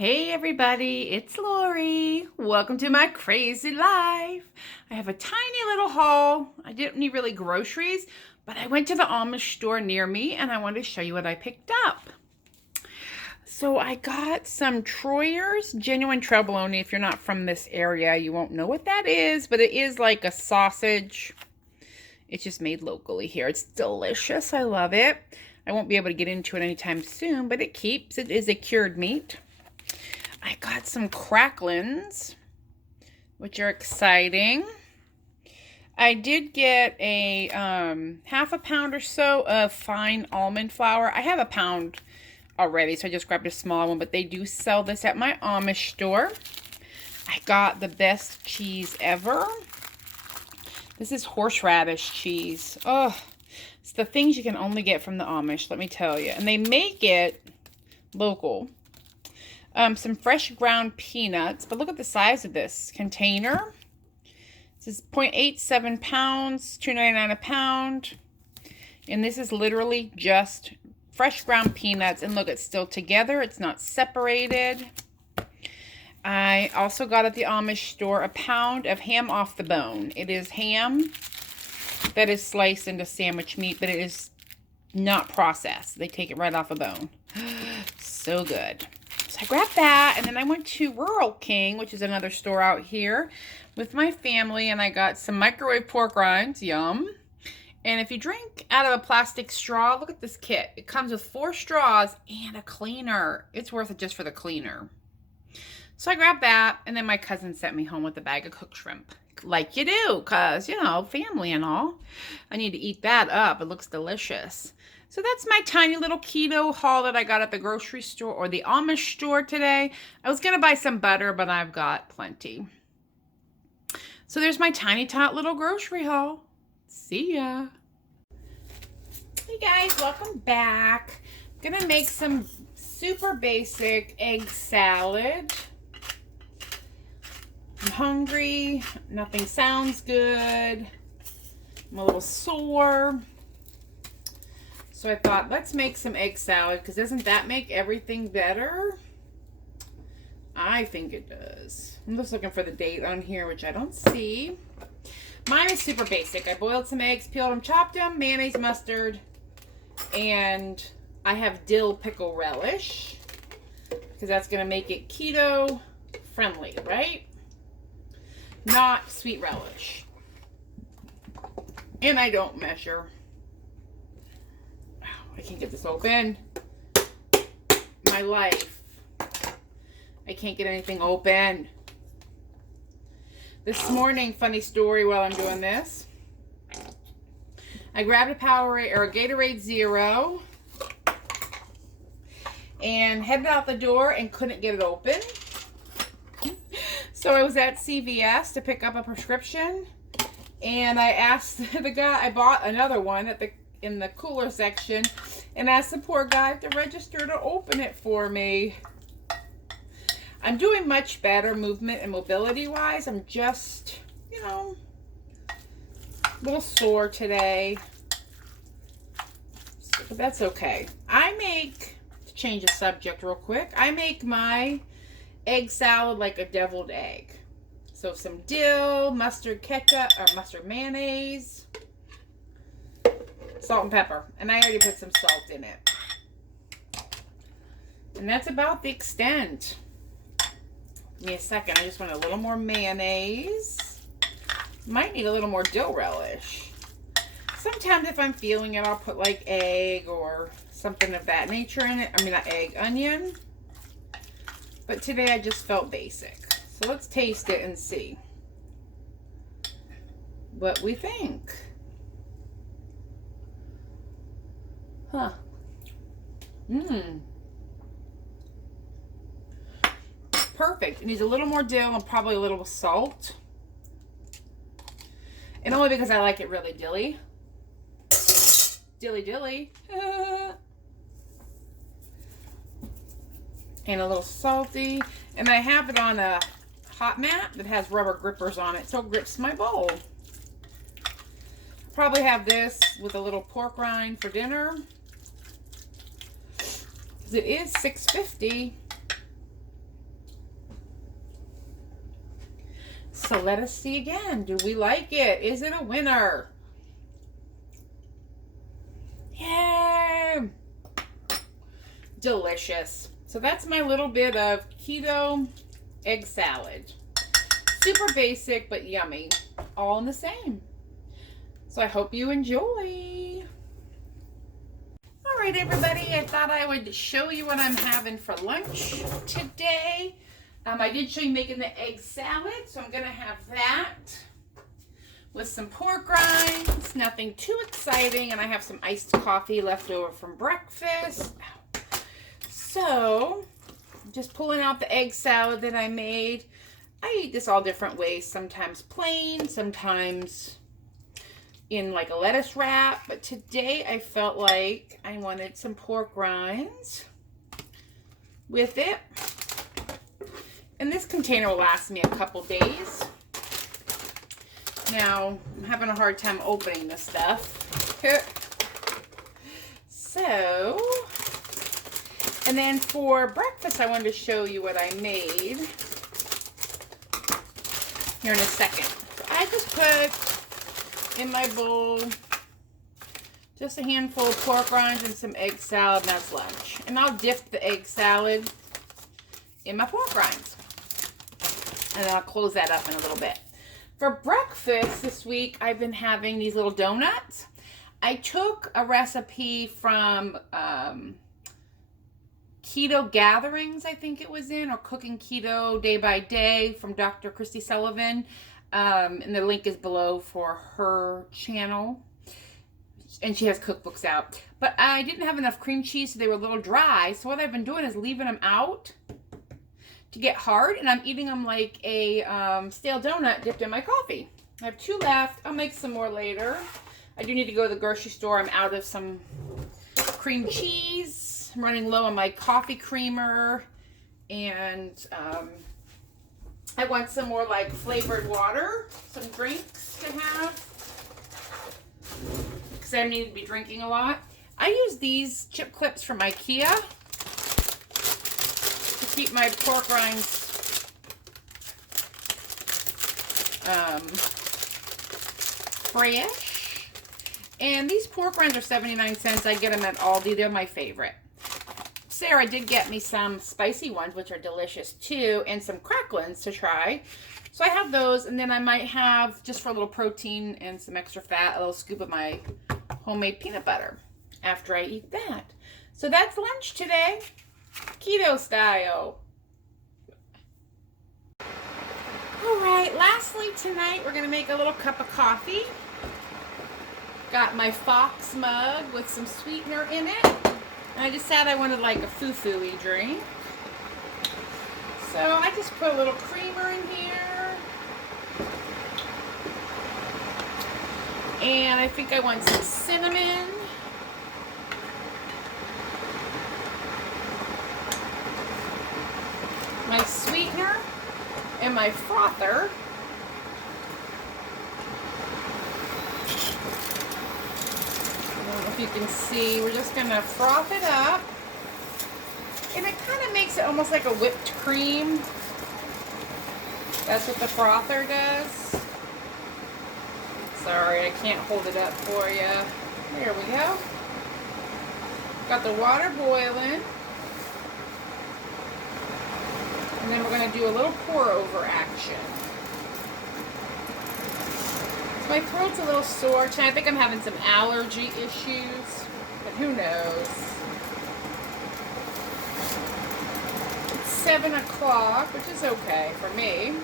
Hey everybody, it's Lori. Welcome to my crazy life. I have a tiny little haul. I didn't need really groceries, but I went to the Amish store near me and I wanted to show you what I picked up. So I got some Troyer's genuine Trebolone. If you're not from this area, you won't know what that is, but it is like a sausage. It's just made locally here. It's delicious. I love it. I won't be able to get into it anytime soon, but it keeps. It is a cured meat. I got some cracklins, which are exciting. I did get a half a pound or so of fine almond flour. I have a pound already, so I just grabbed a small one, but they do sell this at my Amish store. I got the best cheese ever. This is horseradish cheese. Oh, it's the things you can only get from the Amish, let me tell you. And they make it local. Some fresh ground peanuts, but look at the size of this container. This is 0.87 pounds, $2.99 a pound. And this is literally just fresh ground peanuts. And look, it's still together. It's not separated. I also got at the Amish store a pound of ham off the bone. It is ham that is sliced into sandwich meat, but it is not processed. They take it right off a bone. So good. So I grabbed that, and then I went to Rural King, which is another store out here, with my family, and I got some microwave pork rinds. Yum. And if you drink out of a plastic straw, look at this kit. It comes with 4 straws and a cleaner. It's worth it just for the cleaner. So I grabbed that, and then my cousin sent me home with a bag of cooked shrimp. Like you do, because, you know, family and all. I need to eat that up. It looks delicious. So that's my tiny little keto haul that I got at the grocery store or the Amish store today. I was going to buy some butter, but I've got plenty. So there's my tiny tot little grocery haul. See ya. Hey guys, welcome back. I'm going to make some super basic egg salad. I'm hungry. Nothing sounds good. I'm a little sore. So I thought, let's make some egg salad, because doesn't that make everything better? I think it does. I'm just looking for the date on here, which I don't see. Mine is super basic. I boiled some eggs, peeled them, chopped them, mayonnaise, mustard, and I have dill pickle relish, because that's going to make it keto friendly, right? Not sweet relish. And I don't measure. I can't get this open. My life. I can't get anything open. This morning, funny story while I'm doing this. I grabbed a Powerade or a Gatorade Zero and headed out the door and couldn't get it open. So I was at CVS to pick up a prescription, and I asked the guy, I bought another one in the cooler section, and asked the poor guy at the register to open it for me. I'm doing much better movement and mobility wise. I'm just, you know, a little sore today, but that's okay. To change the subject real quick, I make my egg salad like a deviled egg. So some dill, mustard ketchup, or mustard mayonnaise, salt and pepper. And I already put some salt in it. And that's about the extent. Give me a second. I just want a little more mayonnaise. Might need a little more dill relish. Sometimes if I'm feeling it, I'll put like egg or something of that nature in it. I mean, not egg, onion. But today I just felt basic. So let's taste it and see what we think. Huh. Perfect. It needs a little more dill and probably a little salt. And only because I like it really dilly. Dilly. And a little salty. And I have it on a hot mat that has rubber grippers on it, so it grips my bowl. Probably have this with a little pork rind for dinner. It is $6.50. so let us see again. Do we like it? Is it a winner? Yay! Delicious. So that's my little bit of keto egg salad. Super basic, but yummy. All in the same. So I hope you enjoy. All right, everybody. I thought I would show you what I'm having for lunch today. I did show you making the egg salad, so I'm going to have that with some pork rinds. Nothing too exciting, and I have some iced coffee left over from breakfast. So, just pulling out the egg salad that I made. I eat this all different ways. Sometimes plain, sometimes in like a lettuce wrap. But today I felt like I wanted some pork rinds with it. And this container will last me a couple days. Now, I'm having a hard time opening this stuff. So, and then for breakfast, I wanted to show you what I made here in a second. So I just put in my bowl just a handful of pork rinds and some egg salad, and that's lunch. And I'll dip the egg salad in my pork rinds. And then I'll close that up in a little bit. For breakfast this week, I've been having these little donuts. I took a recipe from Keto Gatherings, I think it was in, or Cooking Keto Day by Day from Dr. Christy Sullivan. And the link is below for her channel. And she has cookbooks out. But I didn't have enough cream cheese, so they were a little dry. So what I've been doing is leaving them out to get hard, and I'm eating them like a stale donut dipped in my coffee. I have 2 left. I'll make some more later. I do need to go to the grocery store. I'm out of some cream cheese. I'm running low on my coffee creamer, and I want some more like flavored water, some drinks to have, because I need to be drinking a lot. I use these chip clips from IKEA to keep my pork rinds fresh. And these pork rinds are 79 cents. I get them at Aldi. They're my favorite. Sarah did get me some spicy ones, which are delicious too, and some cracklins to try. So I have those, and then I might have, just for a little protein and some extra fat, a little scoop of my homemade peanut butter after I eat that. So that's lunch today. Keto style. Alright, lastly tonight we're going to make a little cup of coffee. Got my Fox mug with some sweetener in it. And I decided I wanted like a foo-foo-y drink. So I just put a little creamer in here. And I think I want some cinnamon. My sweetener and my frother. I don't know if you can see, we're just gonna froth it up. And it kind of makes it almost like a whipped cream. That's what the frother does. Sorry, I can't hold it up for you. There we go. Got the water boiling. And then we're going to do a little pour over action. My throat's a little sore tonight. I think I'm having some allergy issues, but who knows. It's 7 o'clock, which is okay for me.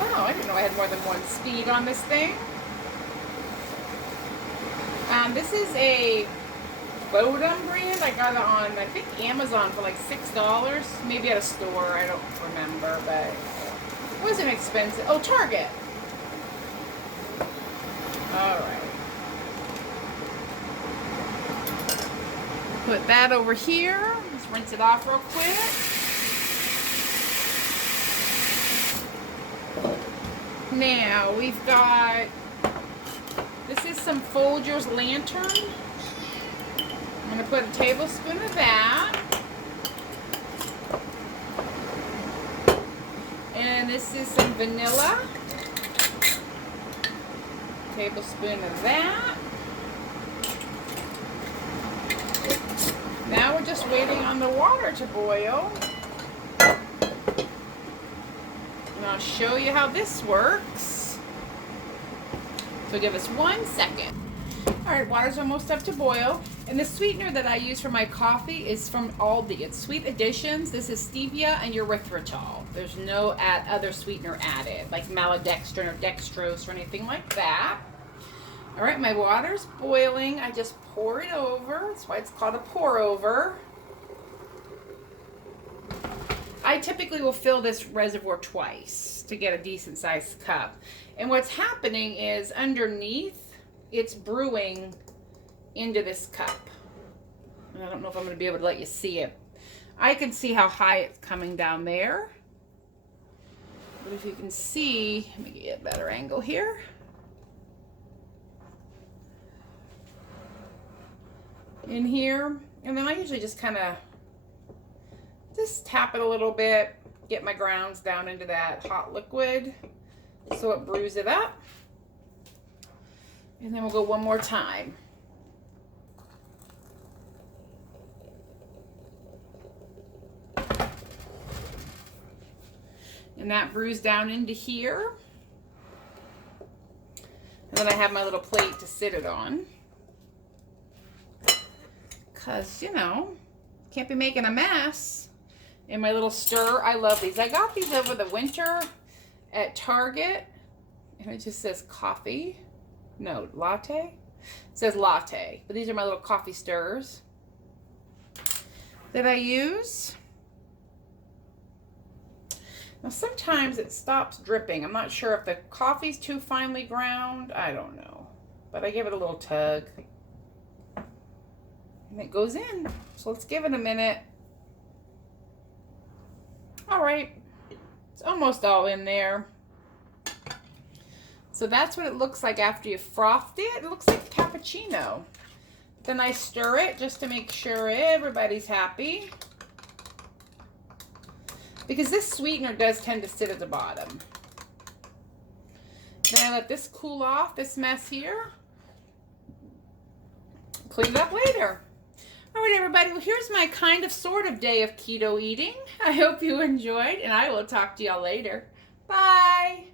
Oh, I didn't know I had more than one speed on this thing. This is a Bodum brand. I got it on, I think, Amazon for like $6. Maybe at a store. I don't remember, but it wasn't expensive. Oh, Target. Alright. Put that over here. Let's rinse it off real quick. Now, we've got, this is some Folgers Lantern. I'm going to put a tablespoon of that. And this is some vanilla. Tablespoon of that. Now we're just waiting on the water to boil. And I'll show you how this works. So give us 1 second. All right, water's almost up to boil. And the sweetener that I use for my coffee is from Aldi. It's Sweet Additions. This is stevia and erythritol. There's no other sweetener added, like maltodextrin or dextrose or anything like that. All right, my water's boiling. I just pour it over. That's why it's called a pour over. I typically will fill this reservoir twice to get a decent sized cup. And what's happening is underneath, it's brewing into this cup. And I don't know if I'm going to be able to let you see it. I can see how high it's coming down there. But if you can see, let me get you a better angle here. In here, and then I usually just kind of just tap it a little bit, get my grounds down into that hot liquid so it brews it up. And then we'll go one more time. And that brews down into here. And then I have my little plate to sit it on. Because, you know, can't be making a mess. And my little stir, I love these. I got these over the winter at Target. And it just says coffee. No, latte. It says latte. But these are my little coffee stirrers that I use. Now sometimes it stops dripping. I'm not sure if the coffee's too finely ground. I don't know. But I give it a little tug. And it goes in. So let's give it a minute. All right. It's almost all in there. So that's what it looks like after you frothed it. It looks like cappuccino. Then I stir it just to make sure everybody's happy. Because this sweetener does tend to sit at the bottom. Then I let this cool off, this mess here. Clean it up later. All right, everybody. Well, here's my kind of sort of day of keto eating. I hope you enjoyed, and I will talk to y'all later. Bye.